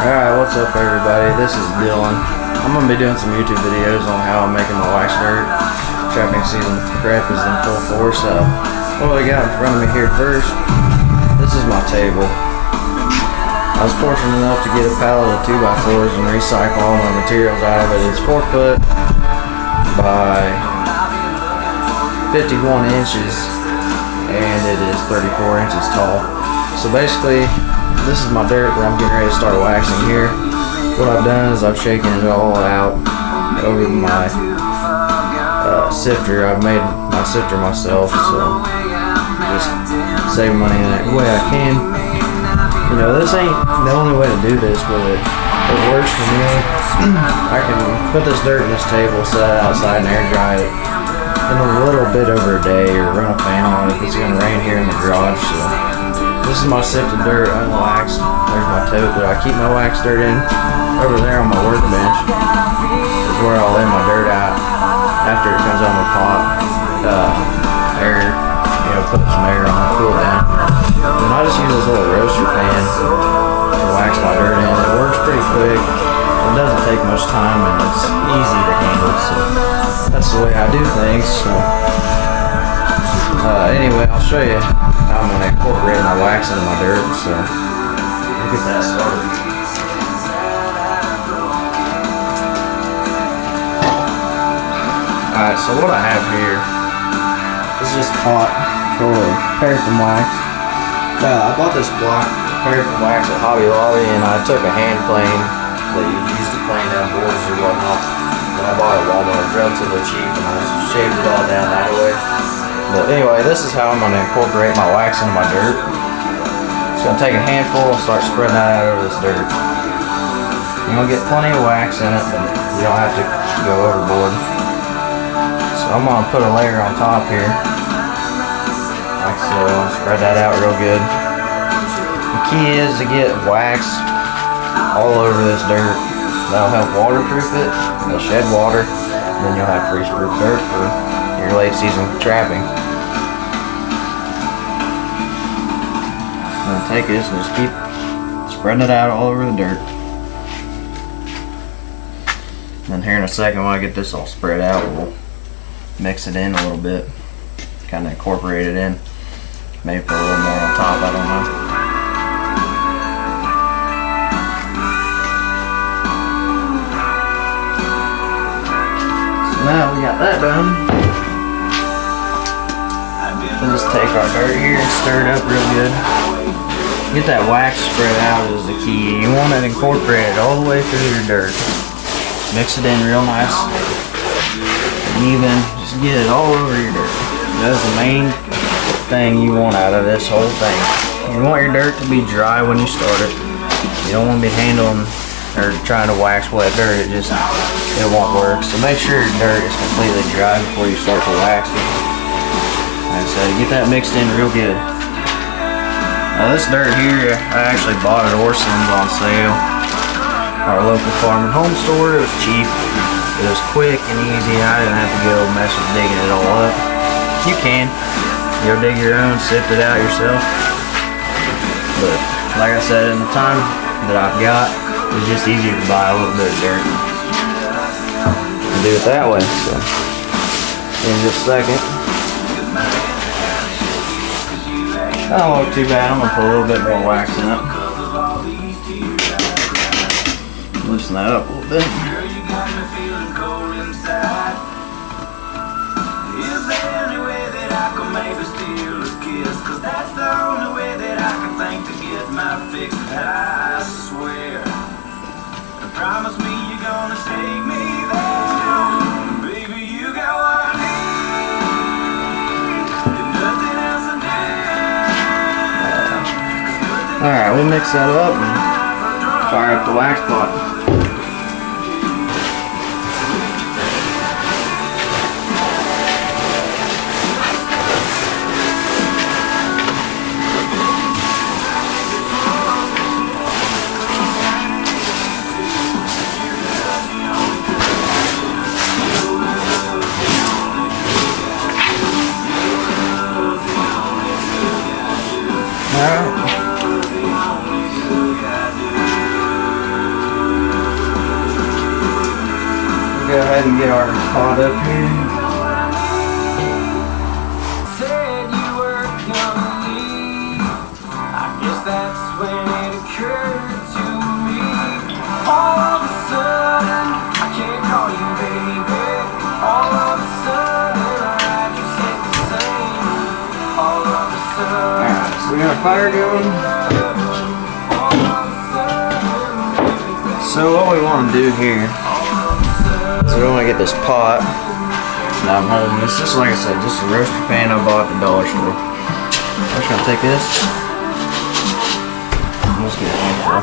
Alright, what's up everybody? This is Dylan. I'm going to be doing some YouTube videos on how I'm making my wax dirt. Trapping season prep is in full force. What I got in front of me here first, this is my table. I was fortunate enough to get a pallet of 2x4s and recycle all my materials out of it. It's 4 foot by 51 inches and it is 34 inches tall. So basically, this is my dirt that I'm getting ready to start waxing here. What I've done is I've shaken it all out over my sifter. I've made my sifter myself, so just save money in that way I can. You know, this ain't the only way to do this, but it works for me. I can put this dirt in this table, set it outside and air dry it in a little bit over a day, or run a fan on it if it's going to rain here in the garage. So this is my sifted dirt, unwaxed. There's my tote that I keep my wax dirt in. Over there on my workbench is where I'll lay my dirt out after it comes out of my pot. Air, you know, put some air on it, cool it down. Then I just use this little roaster pan to wax my dirt in. It works pretty quick. It doesn't take much time and it's easy to handle. So that's the way I do things. So anyway, I'll show you how I'm going to incorporate my wax into my dirt, so we'll get that started. Alright, so what I have here is just a pot full of paraffin wax. I bought this block of paraffin wax at Hobby Lobby, and I took a hand plane that you use to plane down boards or whatnot that I bought at Walmart. It was relatively cheap, and I shaved it all down that way. But anyway, this is how I'm going to incorporate my wax into my dirt. Just going to take a handful and start spreading that out over this dirt. You're going to get plenty of wax in it, but you don't have to go overboard. So I'm going to put a layer on top here. Like so, spread that out real good. The key is to get wax all over this dirt. That'll help waterproof it. It'll shed water. And then you'll have freeze-proof dirt for your late season trapping. I'm going to take this and just keep spreading it out all over the dirt. And here in a second, when I get this all spread out, we'll mix it in a little bit, kind of incorporate it in. Maybe put a little more on top, I don't know. So now we got that done. We'll just take our dirt here and stir it up real good. Get that wax spread out is the key. You want it incorporated all the way through your dirt. Mix it in real nice and even. Just get it all over your dirt. That's the main thing you want out of this whole thing. You want your dirt to be dry when you start it. You don't want to be handling or trying to wax wet dirt. It won't work. So make sure your dirt is completely dry before you start to wax it. And so get that mixed in real good. Now this dirt here, I actually bought at Orson's on sale. Our local farm and home store. It was cheap. It was quick and easy. I didn't have to go mess with digging it all up. You can. Go dig your own, sift it out yourself. But like I said, in the time that I've got, it's just easier to buy a little bit of dirt and do it that way. So in just a second. That don't look too bad. I'm going to put a little bit more wax in it. Loosen that up a little bit. Alright, we'll mix that up and fire up the wax pot. ahead and get our pot up here. Said you were gonna leave. I guess that's when it occurred to me. All of a sudden, I can't call you baby. All of a sudden, I just hit the same. All of a sudden. Alright, so we got a fire going. So what we want to do here is we want to get this pot. Now I'm holding this. This is, like I said, just a roaster pan I bought at the dollar store. I'm just gonna take this. Let's get it on.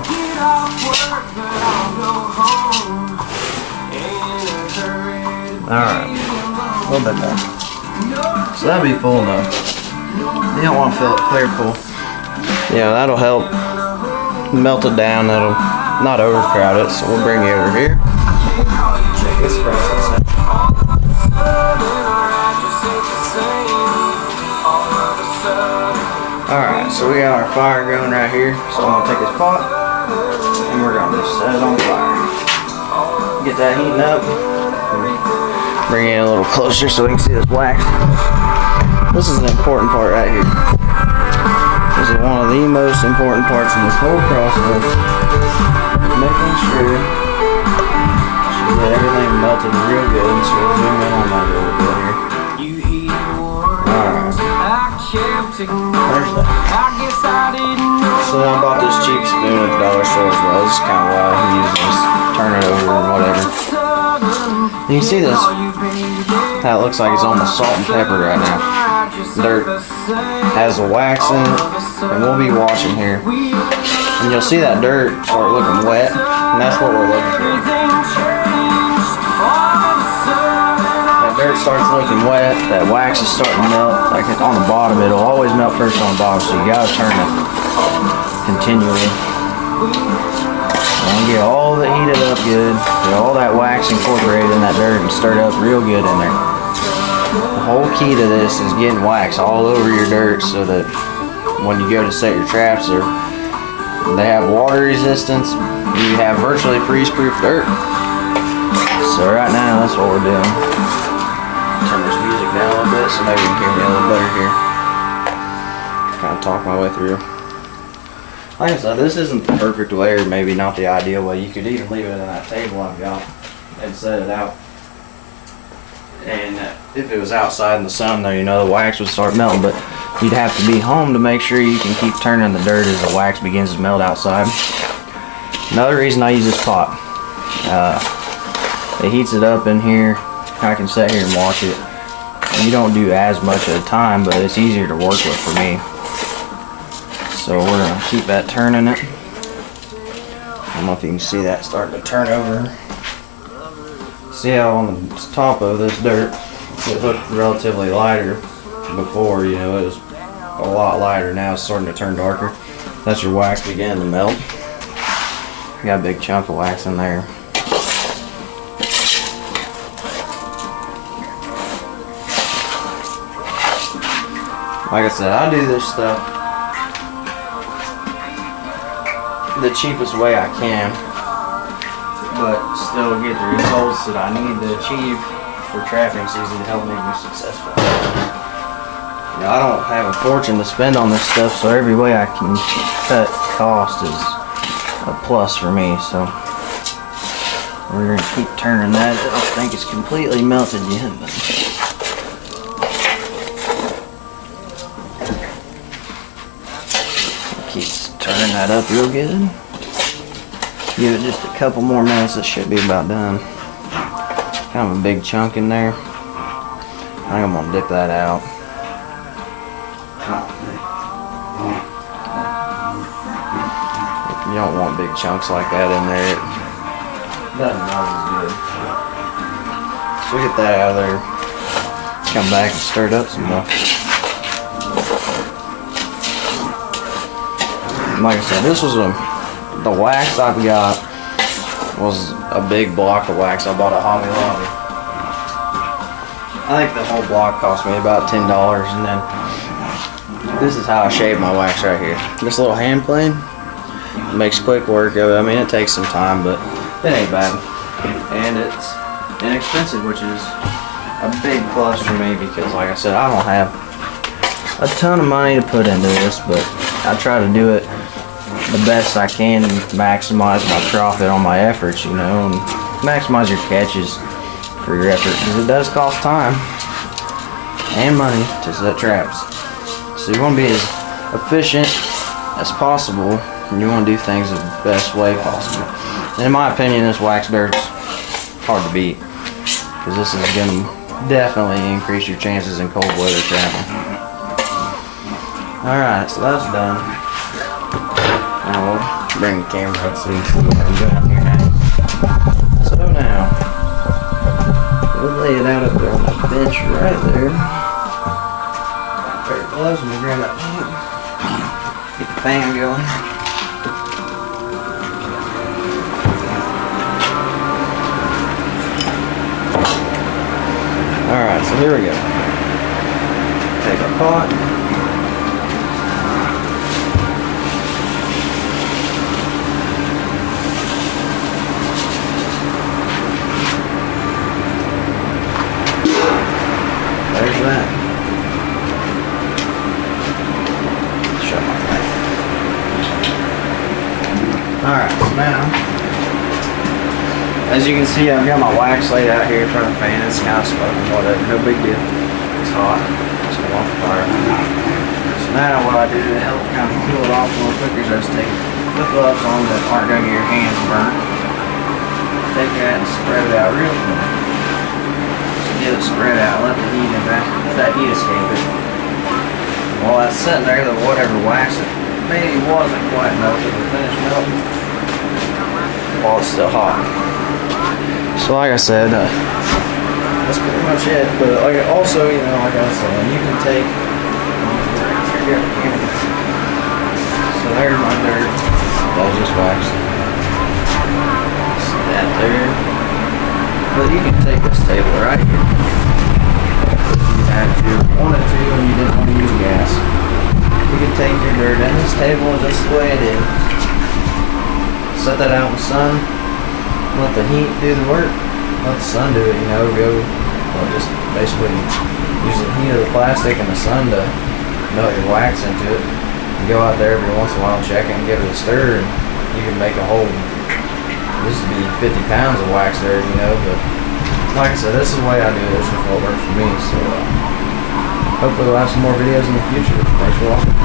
Alright, a little bit more. So that'll be full enough. You don't want to fill it clear full. Yeah, that'll help melt it down. That'll not overcrowd it. So we'll bring you over here. Check this process out. Alright, so we got our fire going right here. So I'm gonna take this pot and we're gonna just set it on fire. Get that heating up. Bring it a little closer so we can see this wax. This is an important part right here. This is one of the most important parts in this whole process. Making sure that everything melted real good. So we'll zoom in on that a little bit here. Alright. There's that. So I bought this cheap spoon at the dollar store as well. This is kind of why I use this. Turn it over and whatever. You can see this. How it looks like it's almost salt and pepper right now. Dirt has the wax in it, and we'll be watching here. And you'll see that dirt start looking wet, and that's what we're looking for. That dirt starts looking wet, that wax is starting to melt, like on the bottom. It'll always melt first on the bottom, so you gotta turn it continually. And get all of it heated up good, get all that wax incorporated in that dirt and stirred up real good in there. The whole key to this is getting wax all over your dirt so that when you go to set your traps, they have water resistance. You have virtually freeze-proof dirt. So right now, that's what we're doing. Turn this music down a little bit so maybe you can hear me a little better here. Kind of talk my way through. Like I said, this isn't the perfect way, or maybe not the ideal way. You could even leave it on that table I've got and set it out. And if it was outside in the sun, though, you know, the wax would start melting. But you'd have to be home to make sure you can keep turning the dirt as the wax begins to melt outside. Another reason I use this pot, it heats it up in here. I can sit here and watch it. You don't do as much at a time, but it's easier to work with for me. So we're gonna keep that turning it. I don't know if you can see that starting to turn over. See how on the top of this dirt, it looked relatively lighter before, you know, it was a lot lighter. Now it's starting to turn darker. That's your wax beginning to melt. You got a big chunk of wax in there. Like I said, I do this stuff the cheapest way I can, but still get the results that I need to achieve for trapping season to help make me successful. You know, I don't have a fortune to spend on this stuff, so every way I can cut cost is a plus for me. So we're gonna keep turning that. I don't think it's completely melted yet, but turn that up real good. Give it just a couple more minutes, it should be about done. Kind of a big chunk in there. I think I'm gonna dip that out. You don't want big chunks like that in there. It doesn't melt as good. So we get that out of there. Come back and stir it up some more. Like I said, this was the wax I've got was a big block of wax. I bought at Hobby Lobby. I think the whole block cost me about $10, and then this is how I shave my wax right here. This little hand plane makes quick work of it. I mean, it takes some time, but it ain't bad. And it's inexpensive, which is a big plus for me because, like I said, I don't have a ton of money to put into this, but I try to do it the best I can and maximize my profit on my efforts, you know, and maximize your catches for your effort because it does cost time and money to set traps. So you want to be as efficient as possible, and you want to do things the best way possible. And in my opinion, this wax bear is hard to beat because this is going to definitely increase your chances in cold weather trapping. Alright, so that's done. Now we'll bring the camera up so you can see what I'm doing here now. So now, we'll lay it out up there on that bench right there. Pair of gloves, and we'll grab that paint. Get the fan going. Alright, so here we go. Take our pot. There's that. Shut my thing. Alright, so now, as you can see, I've got my wax laid out here in front of the fan. It's kind of smoking, whatever, no big deal. It's hot. Just go off the fire. So now what I do to help kind of cool it off a little quicker is I just take the gloves on that aren't going to get your hands burnt. Take that and spread it out real quick. Get it spread out, let the heat in that, let that heat escape it. While that's sitting there, the whatever wax it maybe wasn't quite melted or finished melting while it's still hot. So like I said, that's pretty much it. But like also, you know, like I was saying, you can take. So there's my dirt. That was just wax. See that there. But you can take this table right here. If you had to, wanted to, and you didn't want to use gas. You can take your dirt, and this table is just the way it is. Set that out in the sun. Let the heat do the work. Let the sun do it, you know, just basically use the heat of the plastic and the sun to melt your wax into it. You go out there every once in a while, check it and give it a stir, and you can make a whole, this would be 50 pounds of wax there, you know, but like I said, this is the way I do this, is what works for me, so hopefully we'll have some more videos in the future. Thanks for watching.